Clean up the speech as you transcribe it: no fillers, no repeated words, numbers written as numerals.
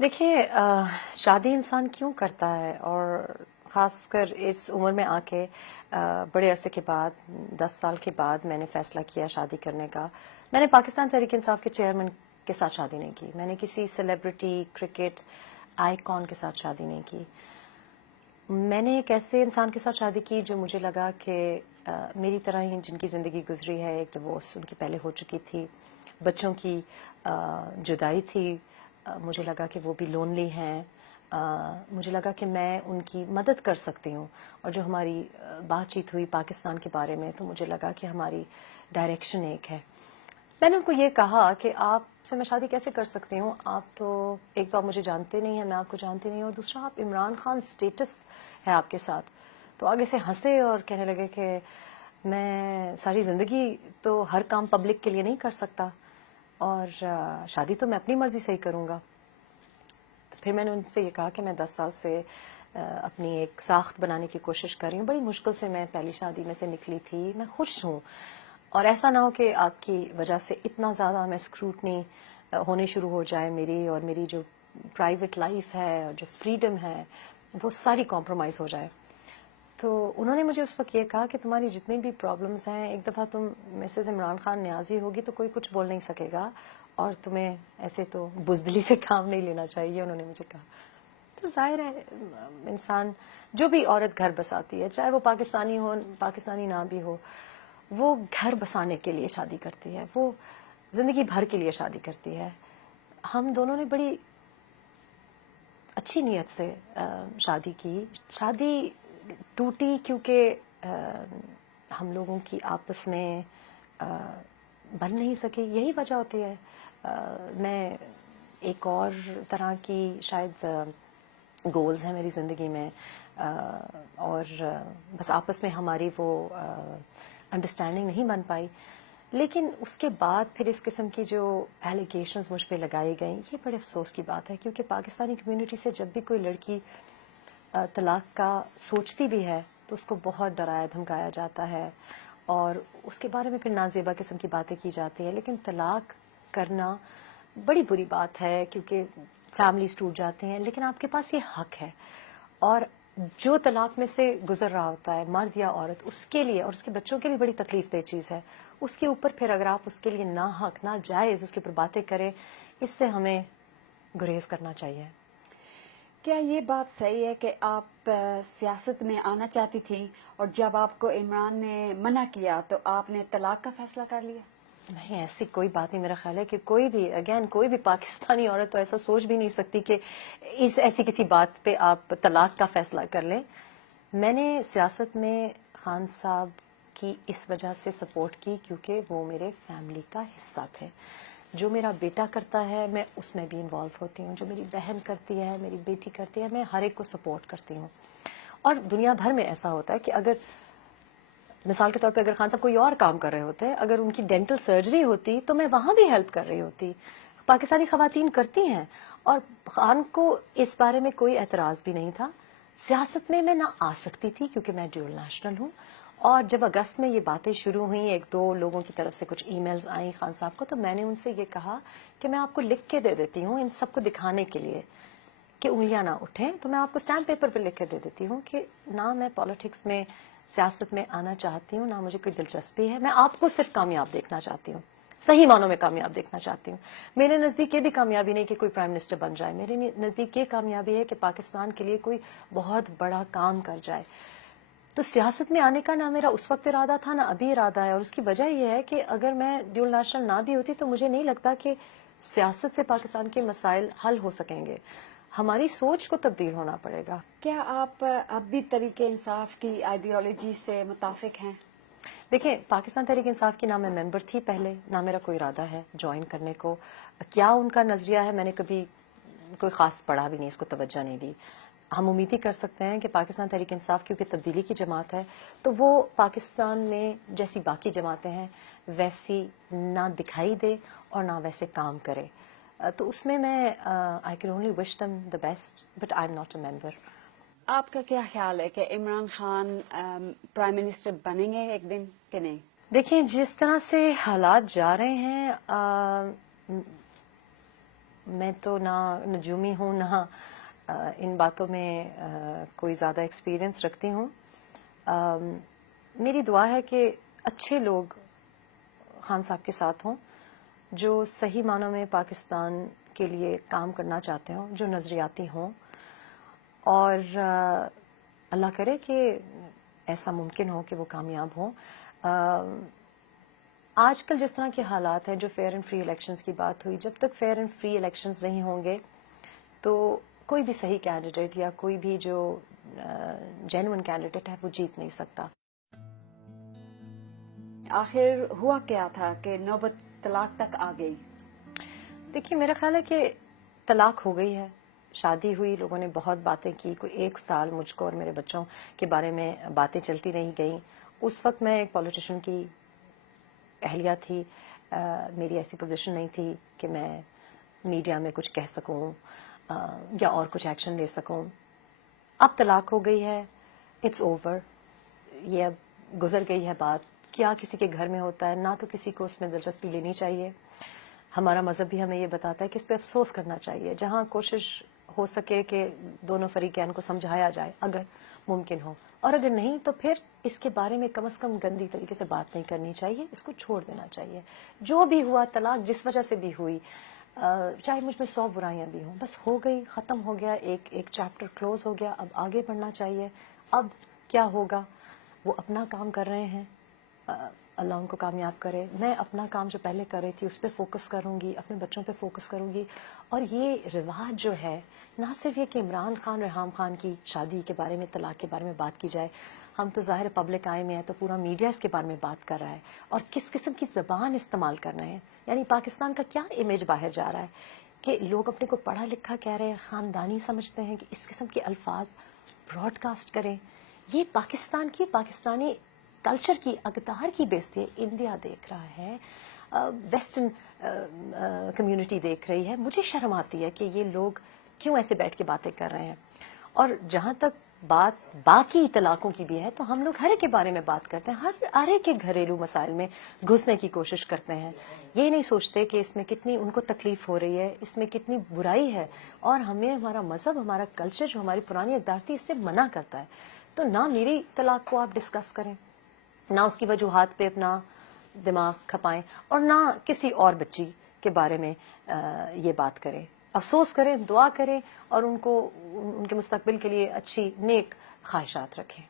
देखिए शादी इंसान क्यों करता है और ख़ास कर इस उम्र में आके बड़े अरसे के बाद 10 साल के बाद मैंने फ़ैसला किया शादी करने का। मैंने पाकिस्तान तहरीक इंसाफ के चेयरमैन के साथ शादी नहीं की। मैंने किसी सेलिब्रिटी क्रिकेट आइकॉन के साथ शादी नहीं की। मैंने एक ऐसे इंसान के साथ शादी की जो मुझे लगा कि मेरी तरह ही जिनकी ज़िंदगी गुजरी है, एक डिवोर्स उनकी पहले हो चुकी थी, बच्चों की जुदाई थी, मुझे लगा कि वो भी लोनली हैं, मुझे लगा कि मैं उनकी मदद कर सकती हूँ। और जो हमारी बातचीत हुई पाकिस्तान के बारे में, तो मुझे लगा कि हमारी डायरेक्शन एक है। मैंने उनको ये कहा कि आपसे मैं शादी कैसे कर सकती हूँ, आप तो एक तो आप मुझे जानते नहीं हैं, मैं आपको जानती नहीं, और दूसरा आप इमरान खान स्टेटस है आपके साथ। तो आगे से हंसे और कहने लगे कि मैं सारी ज़िंदगी तो हर काम पब्लिक के लिए नहीं कर सकता, और शादी तो मैं अपनी मर्ज़ी से ही करूँगा। तो फिर मैंने उनसे ये कहा कि मैं 10 साल से अपनी एक साख्त बनाने की कोशिश कर रही हूँ। बड़ी मुश्किल से मैं पहली शादी में से निकली थी, मैं खुश हूँ, और ऐसा ना हो कि आपकी वजह से इतना ज़्यादा मैं स्क्रूटनी होने शुरू हो जाए मेरी, और मेरी जो प्राइवेट लाइफ है और जो फ्रीडम है वो सारी कॉम्प्रोमाइज़ हो जाए। तो उन्होंने मुझे उस वक्त ये कहा कि तुम्हारी जितनी भी प्रॉब्लम्स हैं, एक दफ़ा तुम मिसेस इमरान खान न्याजी होगी तो कोई कुछ बोल नहीं सकेगा, और तुम्हें ऐसे तो बुज़दिली से काम नहीं लेना चाहिए, उन्होंने मुझे कहा। तो जाहिर है इंसान, जो भी औरत घर बसाती है, चाहे वो पाकिस्तानी हो पाकिस्तानी ना भी हो, वो घर बसाने के लिए शादी करती है, वो ज़िंदगी भर के लिए शादी करती है। हम दोनों ने बड़ी अच्छी नीयत से शादी की। शादी टूटी क्योंकि हम लोगों की आपस में अ, बन नहीं सकी, यही वजह होती है। मैं एक और तरह की शायद गोल्स हैं मेरी ज़िंदगी में, और बस आपस में हमारी वो अंडरस्टैंडिंग नहीं बन पाई। लेकिन उसके बाद फिर इस किस्म की जो एलिगेशंस मुझ पे लगाई गई, ये बड़े अफसोस की बात है, क्योंकि पाकिस्तानी कम्युनिटी से जब भी कोई लड़की तलाक का सोचती भी है तो उसको बहुत डराया धमकाया जाता है, और उसके बारे में फिर नाजेबा किस्म की बातें की जाती हैं। लेकिन तलाक करना बड़ी बुरी बात है, क्योंकि फैमिलीज टूट जाती हैं, लेकिन आपके पास ये हक है। और जो तलाक में से गुजर रहा होता है, मर्द या औरत, उसके लिए और उसके बच्चों के लिए बड़ी तकलीफ दह चीज़ है। उसके ऊपर फिर अगर आप उसके लिए ना हक ना जायज़ उसके ऊपर बातें करें, इससे हमें गुरेज करना चाहिए। क्या ये बात सही है कि आप सियासत में आना चाहती थी और जब आपको इमरान ने मना किया तो आपने तलाक का फैसला कर लिया? नहीं, ऐसी कोई बात नहीं। मेरा ख्याल है कि कोई भी, अगेन, कोई भी पाकिस्तानी औरत तो ऐसा सोच भी नहीं सकती कि इस ऐसी किसी बात पे आप तलाक का फैसला कर लें। मैंने सियासत में खान साहब की इस वजह से सपोर्ट की क्योंकि वो मेरे फैमिली का हिस्सा थे। जो मेरा बेटा करता है मैं उसमें भी इन्वॉल्व होती हूँ, जो मेरी बहन करती है, मेरी बेटी करती है, मैं हर एक को सपोर्ट करती हूँ। और दुनिया भर में ऐसा होता है कि अगर मिसाल के तौर पे अगर खान साहब कोई और काम कर रहे होते, अगर उनकी डेंटल सर्जरी होती तो मैं वहां भी हेल्प कर रही होती। पाकिस्तानी खवातीन करती हैं, और खान को इस बारे में कोई एतराज भी नहीं था। सियासत में मैं ना आ सकती थी क्योंकि मैं ड्यूल नेशनल हूँ। और जब अगस्त में ये बातें शुरू हुई, एक दो लोगों की तरफ से कुछ ईमेल्स आई खान साहब को, तो मैंने उनसे ये कहा कि मैं आपको लिख के दे देती हूँ इन सबको दिखाने के लिए कि उंगलियां ना उठें, तो मैं आपको स्टैम्प पेपर पे लिख के दे देती हूँ कि ना मैं पॉलिटिक्स में, सियासत में आना चाहती हूँ, ना मुझे कोई दिलचस्पी है। मैं आपको सिर्फ कामयाब देखना चाहती हूँ, सही मानों में कामयाब देखना चाहती हूँ। मेरे नज़दीक ये भी कामयाबी नहीं कि कोई प्राइम मिनिस्टर बन जाए, मेरे नज़दीक ये कामयाबी है कि पाकिस्तान के लिए कोई बहुत बड़ा काम कर जाए। तो सियासत में आने का ना मेरा उस वक्त इरादा था, ना अभी इरादा है। और उसकी वजह यह है कि अगर मैं ड्यूल नेशनल ना भी होती तो मुझे नहीं लगता कि सियासत से पाकिस्तान के मसाइल हल हो सकेंगे। हमारी सोच को तब्दील होना पड़ेगा। क्या आप अब भी तरीके इंसाफ की आइडियोलॉजी से मुताफिक हैं? देखिए, पाकिस्तान तहरीक इंसाफ की ना मैं मेंबर थी पहले, ना मेरा कोई इरादा है ज्वाइन करने को। क्या उनका नजरिया है, मैंने कभी कोई खास पढ़ा भी नहीं, इसको तवज्जो नहीं दी। हम उम्मीद ही कर सकते हैं कि पाकिस्तान तहरीक इंसाफ क्योंकि तब्दीली की जमात है, तो वो पाकिस्तान में जैसी बाकी जमातें हैं वैसी ना दिखाई दे और ना वैसे काम करे। तो उसमें मैं I can only wish them the best, but I am not a member. आपका क्या ख्याल है कि इमरान खान प्राइम मिनिस्टर बनेंगे एक दिन कि नहीं? देखिए, जिस तरह से हालात जा रहे हैं, میں تو نہ نجومی ہوں نہ ان باتوں میں کوئی زیادہ ایکسپیرینس رکھتی ہوں. میری دعا ہے کہ اچھے لوگ خان صاحب کے ساتھ ہوں جو صحیح معنوں میں پاکستان کے لیے کام کرنا چاہتے ہوں, جو نظریاتی ہوں, اور اللہ کرے کہ ایسا ممکن ہو کہ وہ کامیاب ہوں. آج کل جس طرح کے حالات ہیں, جو فیئر اینڈ فری الیکشنز کی بات ہوئی, جب تک فیئر اینڈ فری الیکشنز نہیں ہوں گے تو کوئی بھی صحیح کینڈیڈیٹ یا کوئی بھی جو جینوئن کینڈیڈیٹ ہے وہ جیت نہیں سکتا. آخر ہوا کیا تھا کہ نوبت طلاق تک آ گئی؟ دیکھیے میرا خیال ہے کہ طلاق ہو گئی ہے, شادی ہوئی, لوگوں نے بہت باتیں کی, کوئی 1 سال مجھ کو اور میرے بچوں کے بارے میں باتیں چلتی رہی گئیں. اس وقت میں ایک پولیٹیشین کی اہلیہ تھی, میری ایسی پوزیشن نہیں تھی کہ میں میڈیا میں کچھ کہہ سکوں یا اور کچھ ایکشن لے سکوں. اب طلاق ہو گئی ہے, اٹس اوور, یہ اب گزر گئی ہے بات. کیا کسی کے گھر میں ہوتا ہے, نہ تو کسی کو اس میں دلچسپی لینی چاہیے. ہمارا مذہب بھی ہمیں یہ بتاتا ہے کہ اس پہ افسوس کرنا چاہیے, جہاں کوشش ہو سکے کہ دونوں فریقین کو سمجھایا جائے اگر ممکن ہو, اور اگر نہیں تو پھر اس کے بارے میں کم از کم گندی طریقے سے بات نہیں کرنی چاہیے, اس کو چھوڑ دینا چاہیے. جو بھی ہوا طلاق جس وجہ سے بھی ہوئی, چاہے مجھ میں 100 برائیاں بھی ہوں, بس ہو گئی, ختم ہو گیا, ایک چیپٹر کلوز ہو گیا. اب آگے بڑھنا چاہیے. اب کیا ہوگا, وہ اپنا کام کر رہے ہیں, اللہ ان کو کامیاب کرے. میں اپنا کام جو پہلے کر رہی تھی اس پہ فوکس کروں گی, اپنے بچوں پہ فوکس کروں گی. اور یہ رواج جو ہے, نہ صرف یہ کہ عمران خان ریحام خان کی شادی کے بارے میں, طلاق کے بارے میں بات کی جائے, ہم تو ظاہر پبلک آئے میں ہیں تو پورا میڈیا اس کے بارے میں بات کر رہا ہے, اور کس قسم کی زبان استعمال کر رہے ہیں. یعنی پاکستان کا کیا امیج باہر جا رہا ہے کہ لوگ اپنے کو پڑھا لکھا کہہ رہے ہیں, خاندانی سمجھتے ہیں, کہ اس قسم کے الفاظ براڈ کاسٹ کریں. یہ پاکستان کی, پاکستانی کلچر کی, اقدار کی بیزتی ہے. انڈیا دیکھ رہا ہے, ویسٹرن کمیونٹی دیکھ رہی ہے. مجھے شرم آتی ہے کہ یہ لوگ کیوں ایسے بیٹھ کے باتیں کر رہے ہیں. اور جہاں تک بات باقی طلاقوں کی بھی ہے تو ہم لوگ ہر ایک کے بارے میں بات کرتے ہیں, ہر ایک کے گھریلو مسائل میں گھسنے کی کوشش کرتے ہیں. یہ نہیں سوچتے کہ اس میں کتنی ان کو تکلیف ہو رہی ہے, اس میں کتنی برائی ہے, اور ہمیں ہمارا مذہب, ہمارا کلچر جو ہماری پرانی اقدار تھی اس سے منع کرتا ہے. تو نہ میری طلاق کو آپ ڈسکس کریں, نہ اس کی وجوہات پہ اپنا دماغ کھپائیں, اور نہ کسی اور بچی کے بارے میں یہ بات کریں. افسوس کریں, دعا کریں, اور ان کو ان کے مستقبل کے لیے اچھی نیک خواہشات رکھیں.